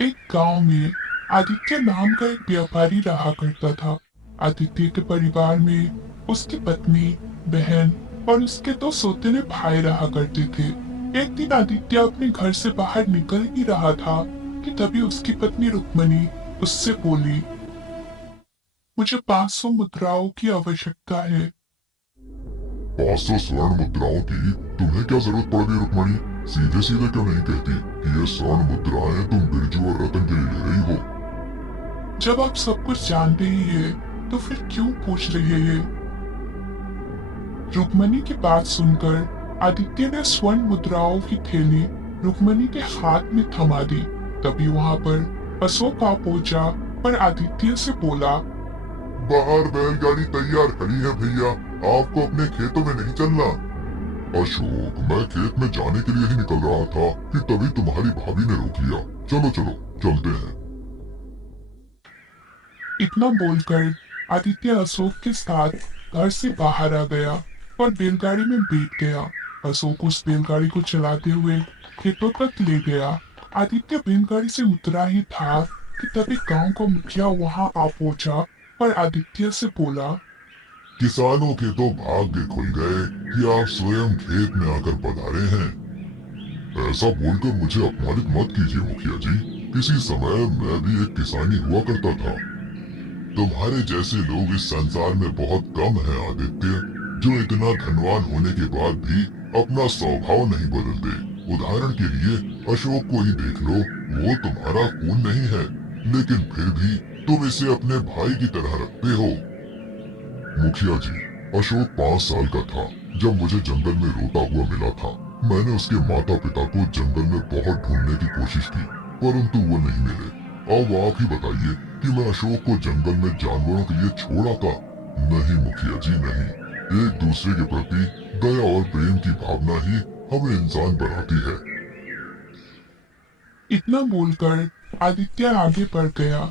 एक गांव में आदित्य नाम का एक व्यापारी रहा करता था। आदित्य के परिवार में उसकी पत्नी, बहन और उसके दो सौतेले भाई रहा करते थे। एक दिन आदित्य अपने घर से बाहर निकल ही रहा था कि तभी उसकी पत्नी रुक्मणी उससे बोली, मुझे 500 मुद्राओं की आवश्यकता है। 500 स्वर्ण मुद्राओं की तुम्हें क्या जरूरत पड़ गई रुक्मणी? सीधे सीधे क्यों नहीं कहती कि ये स्वर्ण मुद्राएं तुम बिरजू और रतन के लिए ले रही हो? जब आप सब कुछ जानते ही है तो फिर क्यों पूछ रहे हैं? रुक्मणी की बात सुनकर आदित्य ने स्वर्ण मुद्राओं की थैली रुक्मणी के हाथ में थमा दी। तभी वहां पर अशोक आ पहुंचा और आदित्य से बोला, बाहर बैलगाड़ी तैयार खड़ी है भैया, आपको अपने खेतों में नहीं चलना। अशोक, मैं खेत में जाने के लिए ही निकल रहा था कि तभी तुम्हारी भाभी ने रोक लिया। चलो चलो चलते हैं। इतना बोलकर आदित्य अशोक के साथ घर से बाहर आ गया और बैलगाड़ी में बैठ गया। अशोक उस बैलगाड़ी को चलाते हुए खेतों तक ले गया। आदित्य बैलगाड़ी से उतरा ही था कि तभी गांव का मुखिया वहां आ पहुंचा और आदित्य से बोला, किसानों के तो भाग्य खुल गए कि आप स्वयं खेत में आकर पधारे हैं। ऐसा बोलकर मुझे अपमानित मत कीजिए मुखिया जी। किसी समय मैं भी एक किसानी हुआ करता था। तुम्हारे जैसे लोग इस संसार में बहुत कम हैं आदित्य, जो इतना धनवान होने के बाद भी अपना स्वभाव नहीं बदलते। उदाहरण के लिए अशोक को ही देख लो। वो तुम्हारा खून नहीं है, लेकिन फिर भी तुम इसे अपने भाई की तरह रखते हो। मुखिया जी, अशोक 5 साल का था जब मुझे जंगल में रोता हुआ मिला था। मैंने उसके माता पिता को जंगल में बहुत ढूंढने की कोशिश की, परंतु वो नहीं मिले। अब आप ही बताइए कि मैं अशोक को जंगल में जानवरों के लिए छोड़ आता? नहीं मुखिया जी नहीं। एक दूसरे के प्रति दया और प्रेम की भावना ही हमें इंसान बनाती है। इतना बोलकर आदित्य आगे बढ़ गया।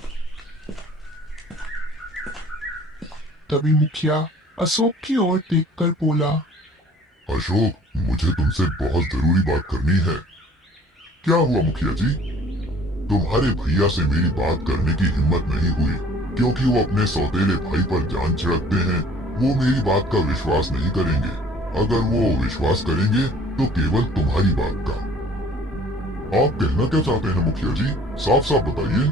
तभी मुखिया अशोक की ओर देखकर बोला, अशोक, मुझे तुमसे बहुत जरूरी बात करनी है। क्या हुआ मुखिया जी? तुम्हारे भैया से मेरी बात करने की हिम्मत नहीं हुई, क्योंकि वो अपने सौतेले भाई पर जान छिड़कते हैं। वो मेरी बात का विश्वास नहीं करेंगे। अगर वो विश्वास करेंगे तो केवल तुम्हारी बात का। आप कहना क्या चाहते हैं मुखिया जी? साफ साफ बताइए।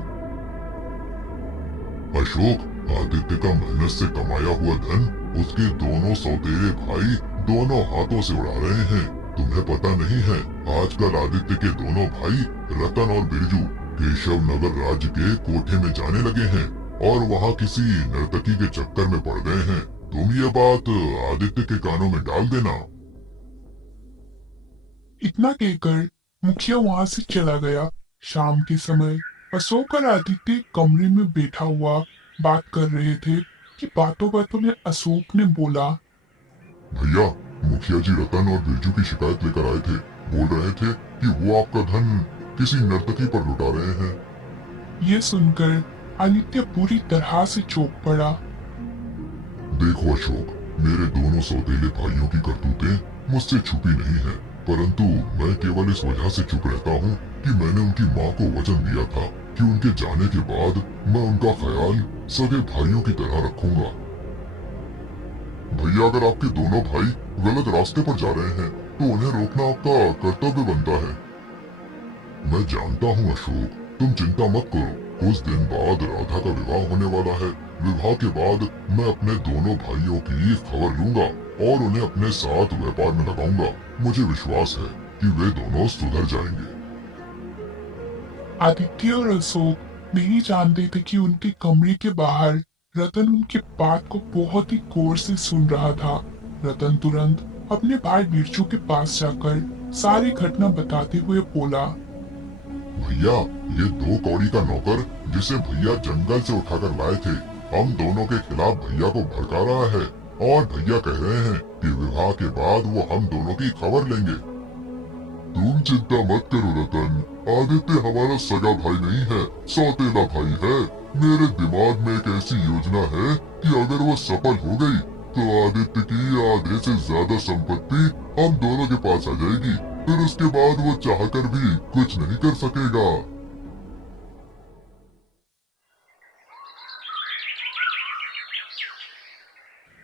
अशोक, आदित्य का मेहनत से कमाया हुआ धन उसके दोनों सौतेले भाई दोनों हाथों से उड़ा रहे हैं। तुम्हें पता नहीं है, आजकल आदित्य के दोनों भाई रतन और बिरजू केशव नगर राज्य के कोठे में जाने लगे हैं और वहाँ किसी नर्तकी के चक्कर में पड़ गए हैं। तुम ये बात आदित्य के कानों में डाल देना। इतना कहकर मुखिया वहां से चला गया। शाम के समय अशोक और आदित्य कमरे में बैठा हुआ बात कर रहे थे कि बातों बातों में अशोक ने बोला, भैया, मुखिया जी रतन और बिरजू की शिकायत लेकर आए थे। बोल रहे थे कि वो आपका धन किसी नर्तकी पर लुटा रहे हैं। ये सुनकर आदित्य पूरी तरह से चौंक पड़ा। देखो अशोक, मेरे दोनों सौतेले भाइयों की करतूतें मुझसे छुपी नहीं है, परंतु मैं केवल इस वजह से चुप रहता हूँ कि मैंने उनकी माँ को वचन दिया था कि उनके जाने के बाद मैं उनका ख्याल सगे भाइयों की तरह रखूंगा। भैया, अगर आपके दोनों भाई गलत रास्ते पर जा रहे हैं तो उन्हें रोकना आपका कर्तव्य बनता है। मैं जानता हूँ अशोक, तुम चिंता मत करो। कुछ दिन बाद राधा का विवाह होने वाला है। विवाह के बाद मैं अपने दोनों भाइयों की खबर लूंगा और उन्हें अपने साथ व्यापार में लगाऊंगा। मुझे विश्वास है कि वे दोनों सुधर जाएंगे। आदित्य और अशोक नहीं जानते थे कि उनके कमरे के बाहर रतन उनकी बात को बहुत ही गौर से सुन रहा था। रतन तुरंत अपने भाई बिरजू के पास जाकर सारी घटना बताते हुए बोला, भैया, ये 2 कौड़ी का नौकर जिसे भैया जंगल से उठाकर लाए थे, हम दोनों के खिलाफ भैया को भड़का रहा है और भैया कह रहे हैं कि विवाह के बाद वो हम दोनों की खबर लेंगे। तुम चिंता मत करो रतन, आदित्य हमारा सगा भाई नहीं है, सौतेला भाई है। मेरे दिमाग में एक ऐसी योजना है कि अगर वो सफल हो गई तो आदित्य की आधे से ज्यादा संपत्ति हम दोनों के पास आ जाएगी। फिर उसके बाद वो चाहकर भी कुछ नहीं कर सकेगा।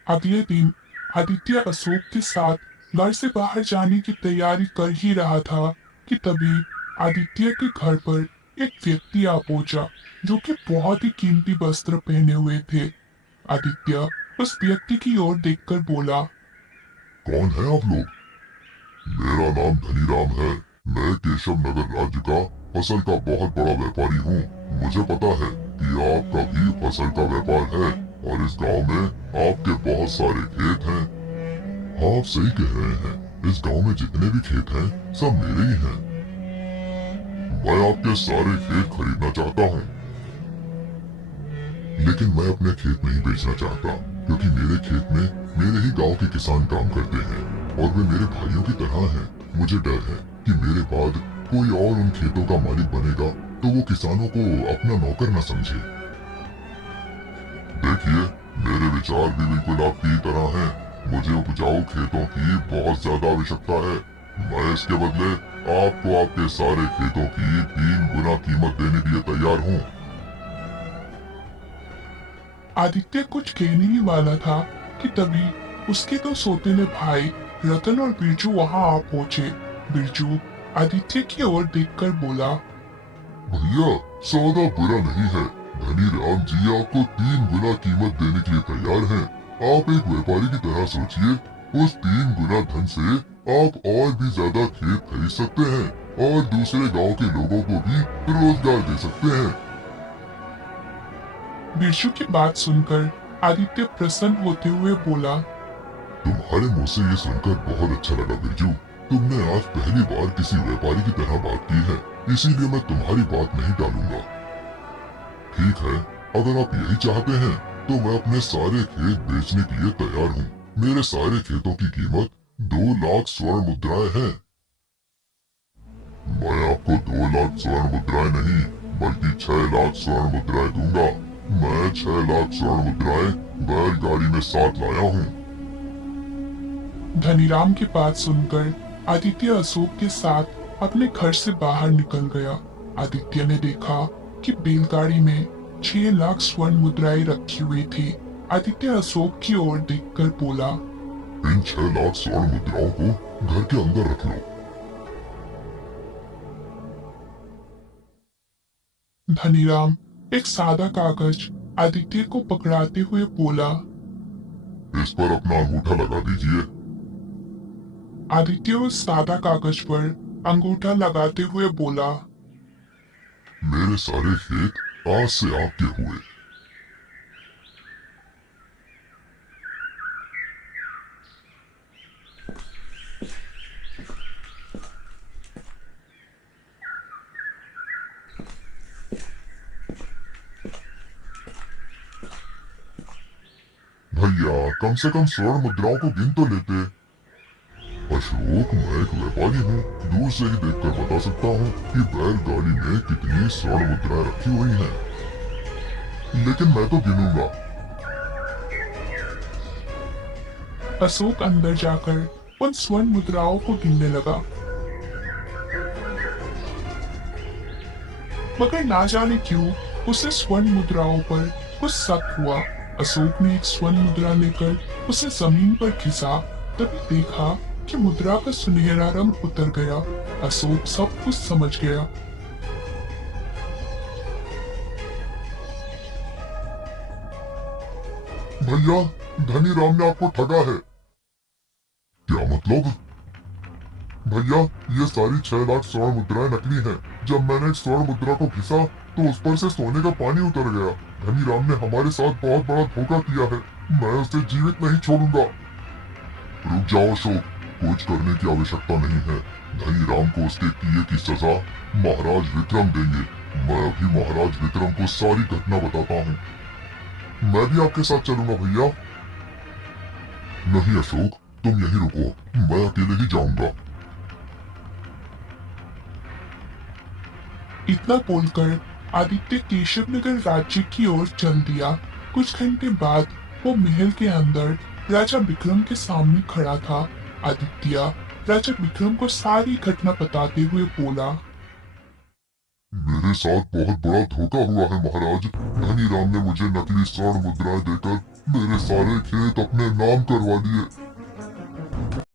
अगले दिन आदित्य अशोक के साथ घर से बाहर जाने की तैयारी कर ही रहा था कि तभी आदित्य के घर पर एक व्यक्ति आ पहुंचा जो कि बहुत ही कीमती वस्त्र पहने हुए थे। आदित्य उस व्यक्ति की ओर देखकर बोला, कौन है आप लोग? मेरा नाम धनीराम है। मैं केशव नगर राज्य का फसल का बहुत बड़ा व्यापारी हूँ। मुझे पता है कि आपका भी फसल का व्यापार है और इस गांव में आपके बहुत सारे खेत हैं। हाँ, आप सही कह रहे हैं। इस गांव में जितने भी खेत हैं सब मेरे ही हैं। मैं आपके सारे खेत खरीदना चाहता हूँ, लेकिन मैं अपने खेत नहीं बेचना चाहता, क्योंकि मेरे खेत में मेरे ही गांव के किसान काम करते हैं और वे मेरे भाइयों की तरह हैं। मुझे डर है कि मेरे बाद कोई और उन खेतों का मालिक बनेगा तो वो किसानों को अपना नौकर न समझे। देखिए, मेरे विचार भी बिल्कुल आपकी ही तरह हैं। मुझे उपजाऊ खेतों की बहुत ज्यादा आवश्यकता है। मैं इसके बदले आपको आपके सारे खेतों की 3 गुना कीमत देने के लिए तैयार हूँ। आदित्य कुछ कहने ही वाला था कि तभी उसके दो सौतेले भाई रतन और बिरजू वहां आ पहुंचे। बिरजू आदित्य की ओर देखकर बोला, भैया, सौदा बुरा नहीं है। धनीराम जी आपको 3 गुना कीमत देने के लिए तैयार हैं। आप एक व्यापारी की तरह सोचिए। उस 3 गुना धन से आप और भी ज्यादा खेत खरीद सकते हैं और दूसरे गांव के लोगों को भी रोजगार दे सकते हैं। बिरजू की बात सुनकर आदित्य प्रसन्न होते हुए बोला, तुम्हारे मुंह से ये सुनकर बहुत अच्छा लगा बिरजू। तुमने आज पहली बार किसी व्यापारी की तरह बात की है, इसीलिए मैं तुम्हारी बात नहीं टालूंगा। ठीक है, अगर आप यही चाहते हैं तो मैं अपने सारे खेत बेचने के लिए तैयार हूँ। मेरे सारे खेतों की कीमत 2 लाख स्वर्ण मुद्राएं है। मैं आपको 2 लाख स्वर्ण मुद्राएं नहीं, बल्कि 6 लाख स्वर्ण मुद्राएं दूंगा। मैं 6 लाख स्वर्ण मुद्राएं बैलगाड़ी में साथ लाया हूँ। धनीराम की बात सुनकर आदित्य अशोक के साथ अपने घर से बाहर निकल गया। आदित्य ने देखा कि बैलगाड़ी में 6 लाख स्वर्ण मुद्राएं रखी हुई थी। आदित्य अशोक की ओर देखकर बोला, इन 6 लाख स्वर्ण मुद्राओं को घर के अंदर रख लो। धनीराम एक सादा कागज आदित्य को पकड़ाते हुए बोला। इस पर अपना अंगूठा लगा दीजिए। आदित्य उस सादा कागज पर अंगूठा लगाते हुए बोला, मेरे सारे खेत आज से आपके हुए। भैया, कम से कम स्वर्ण मुद्राओं को गिन तो लेते। अशोक, मैं एक व्यापारी हूँ, दूर से ही देखकर बता सकता हूँ कि बैलगाड़ी में कितनी स्वर्ण मुद्राएं रखी हुई हैं। लेकिन मैं तो गिनूंगा। अशोक अंदर जाकर उन स्वर्ण मुद्राओं को गिनने लगा, मगर ना जाने क्यों उसे स्वर्ण मुद्राओं पर कुछ शक हुआ। अशोक ने एक स्वर्ण मुद्रा लेकर उसे जमीन पर घिसा, तभी देखा कि मुद्रा का सुनहरा रंग उतर गया। अशोक सब कुछ समझ गया। भैया, धनीराम ने आपको ठगा है। क्या मतलब? भैया, ये सारी 6 लाख स्वर्ण मुद्राएं नकली हैं। जब मैंने एक स्वर्ण मुद्रा को घिसा तो उस पर से सोने का पानी उतर गया। धनीराम ने हमारे साथ बहुत बड़ा धोखा किया है। मैं उसे जीवित नहीं छोड़ूंगा। रुक जाओ अशोक, कुछ करने की आवश्यकता नहीं है। धनीराम को उसके किए की सजा महाराज विक्रम देंगे। मैं अभी महाराज विक्रम को सारी घटना बताता हूँ। मैं भी आपके साथ चलूंगा भैया। नहीं अशोक, तुम यहीं रुको, मैं अकेले ही जाऊंगा। इतना बोलकर आदित्य केशवनगर राज्य की ओर चल दिया। कुछ घंटे बाद वो महल के अंदर राजा विक्रम के सामने खड़ा था। आदित्य राजा विक्रम को सारी घटना बताते हुए बोला, मेरे साथ बहुत बड़ा धोखा हुआ है महाराज। धनीराम ने मुझे नकली स्वर्ण मुद्राएं देकर मेरे सारे खेत अपने नाम करवा लिए